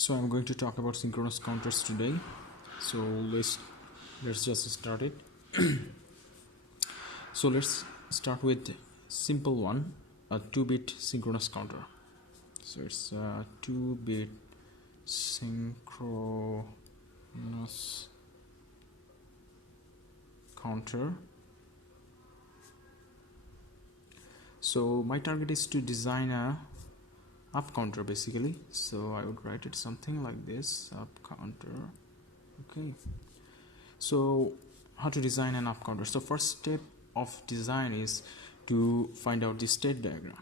So I'm going to talk about synchronous counters today. So let's just start it. So let's start with simple one, a 2-bit synchronous counter. So it's a 2-bit synchronous counter. So my target is to design a up counter basically. So I would write it something like this, up counter. Okay, so how to design an up counter? So first step of design is to find out the state diagram.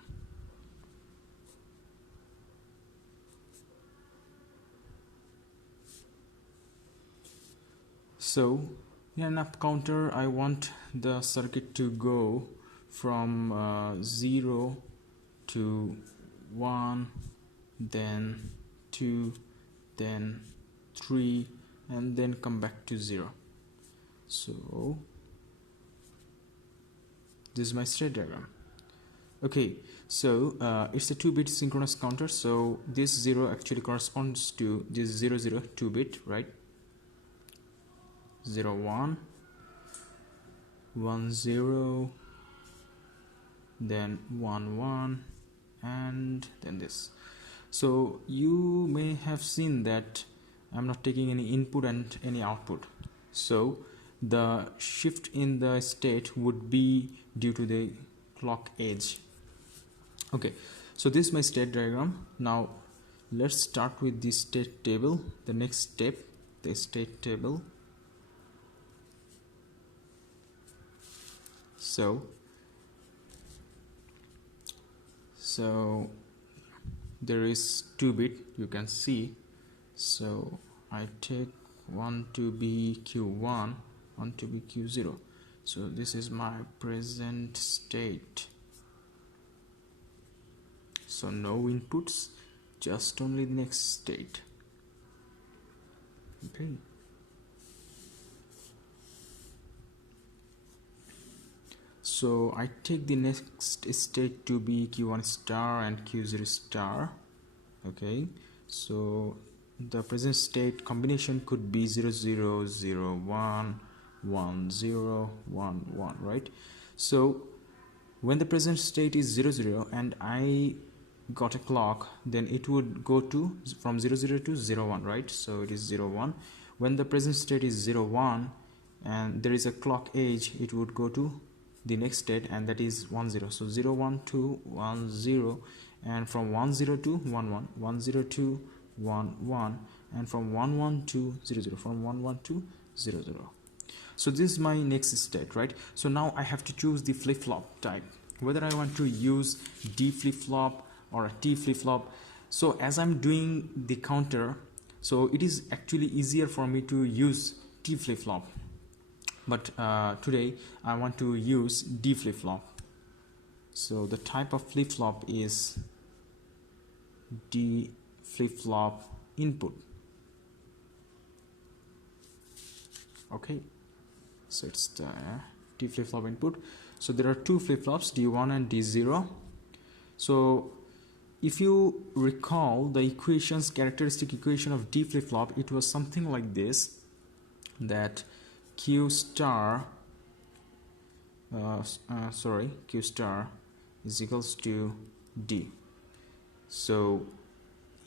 So in an up counter, I want the circuit to go from 0 to 1, then 2, then 3, and then come back to 0. So this is my state diagram. Okay, so it's a 2-bit synchronous counter, so this 0 actually corresponds to this 0 0 2-bit, right? 0 1 1 0, then 1 1, and then this. So you may have seen that I'm not taking any input and any output, so the shift in the state would be due to the clock edge. Okay, so this is my state diagram. Now let's start with the state table. The next step, the state table. So there is 2-bit, you can see. So I take 1 to be Q1, 1 to be Q0. So this is my present state. So no inputs, just only the next state. Okay. So I take the next state to be Q1 star and Q0 star. Okay, so the present state combination could be 0 0 0 1 1 0 1 1, right? So when the present state is 0 0 and I got a clock, then it would go to from 0 0 to 0 1, right? So it is 0 1. When the present state is 0 1 and there is a clock edge, it would go to the next state, and that is 1 0. So 0 1 2 1 0, and from 1 0 to 1 1, 1 0 to 1 1, and from 1 1 to 0 0, from 1 1 to 0 0. So this is my next state, right? So now I have to choose the flip-flop type, whether I want to use D flip-flop or a T flip-flop. So as I'm doing the counter, so it is actually easier for me to use T flip-flop, but today I want to use D flip-flop. So the type of flip-flop is D flip-flop input. Okay, so it's the D flip-flop input. So there are two flip-flops, D1 and D0. So if you recall the equations, characteristic equation of D flip-flop, it was something like this, that Q star is equals to D. So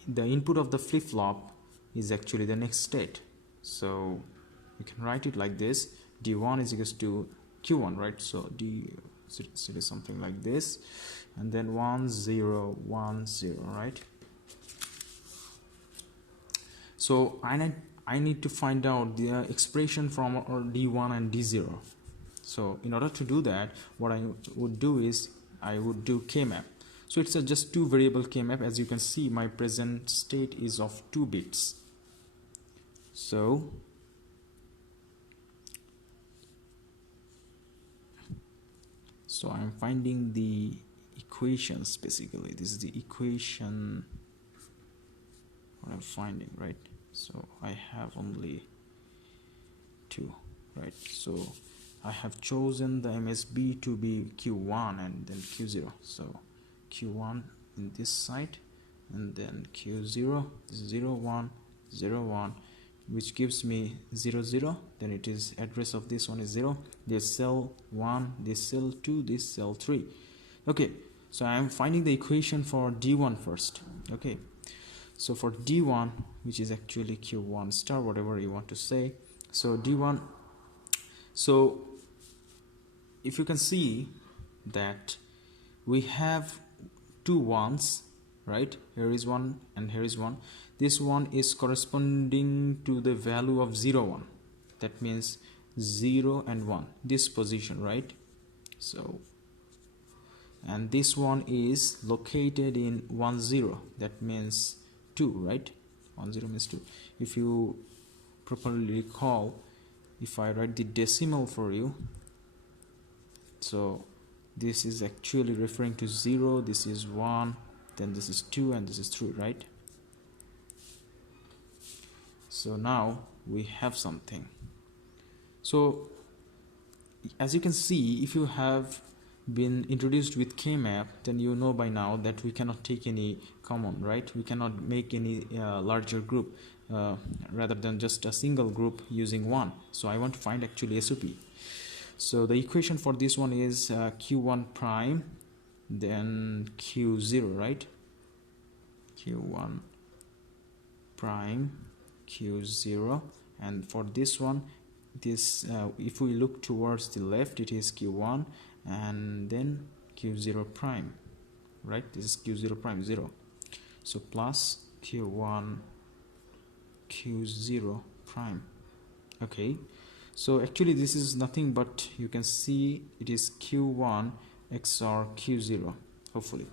the input of the flip-flop is actually the next state. So you can write it like this: D1 is equals to Q1, right? So D, so it is something like this, and then 1 0 1 0, right? So I need to find out the expression from D1 and D0. So in order to do that, what I would do is I would do K-map. So it's a just 2 variable K-map. As you can see, my present state is of 2 bits. So I'm finding the equations basically. This is the equation what I'm finding, right? So I have only 2, right? So I have chosen the MSB to be Q1 and then Q0. So Q1 in this side and then q0, 0 1 0 1, which gives me 0 0. Then it is address of this one is 0, this cell 1, this cell 2, this cell 3. Okay, so I am finding the equation for d1 first. Okay, so for d1, which is actually q1 star, whatever you want to say, so d1, so if you can see that we have two ones, right? Here is one and here is one. This one is corresponding to the value of 0 1. That means 0 and 1, this position, right? So, and this one is located in 1 0, that means 2, right? 1 0 means 2. If you properly recall, if I write the decimal for you, so this is actually referring to 0, this is 1, then this is 2, and this is 3, right? So now we have something. So as you can see, if you have been introduced with K-map, then you know by now that we cannot take any common, right? We cannot make any larger group rather than just a single group using one. So I want to find actually SOP. So the equation for this one is q1 prime, then q0, right? q1 prime, q0, and for this one, this if we look towards the left, it is q1 and then q0 prime, right? This is q0 prime 0, so plus q1 q0 prime. Okay, so actually this is nothing but, you can see it is q1 XOR q0, hopefully.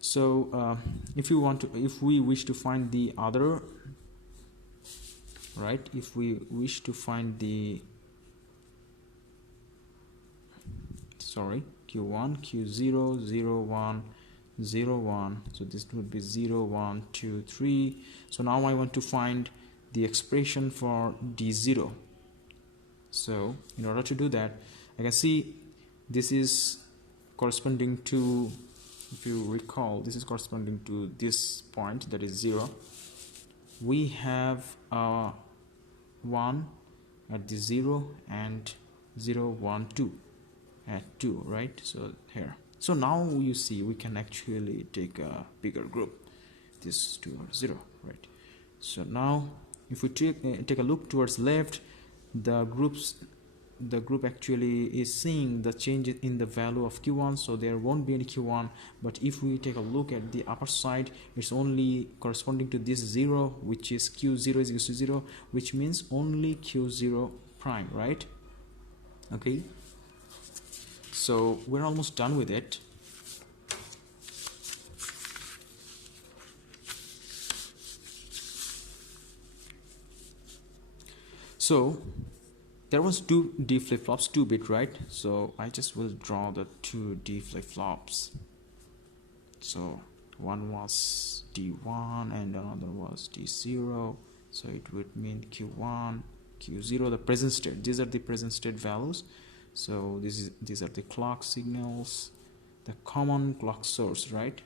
So if we wish to find the other, right, if we wish to find the, sorry, q1 q0 0 1 0 1, so this would be 0 1 2 3. So now I want to find the expression for d0. So in order to do that, I can see this is corresponding to, if you recall, this is corresponding to this point, that is 0. We have 1 at the 0 and 0 1 2 at 2, right? So here, so now you see we can actually take a bigger group. This 2 or 0, right? So now if we take a look towards left, the group actually is seeing the change in the value of q1, so there won't be any q1. But if we take a look at the upper side, it's only corresponding to this 0, which is q0 is equal to 0, which means only q0 prime, right? Okay, so we're almost done with it. So there was 2 D flip-flops, 2-bit, right? So I just will draw the 2 D flip-flops. So one was D1 and another was D0. So it would mean Q1, Q0, the present state. These are the present state values. So these are the clock signals, the common clock source, right?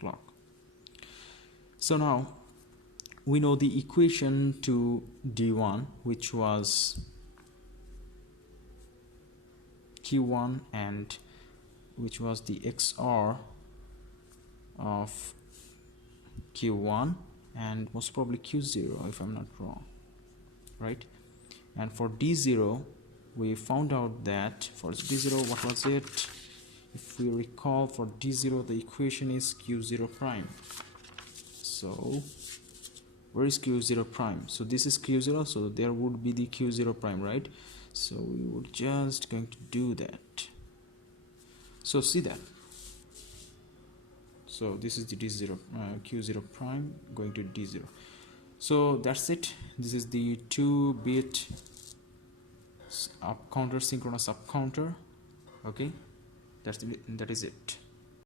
Clock. So now we know the equation to D1, which was Q1 and which was the XOR of Q1 and most probably Q0 if I'm not wrong, right? And for D0 we found out that for D0, what was it? If we recall, for D0 the equation is Q0 prime. So where is Q0 prime? So this is Q0, so there would be the Q0 prime, right? So we would just going to do that. So see that. So this is the D0 Q0 prime going to D0. So that's it. This is the 2-bit up counter, synchronous up counter. Okay, that is it.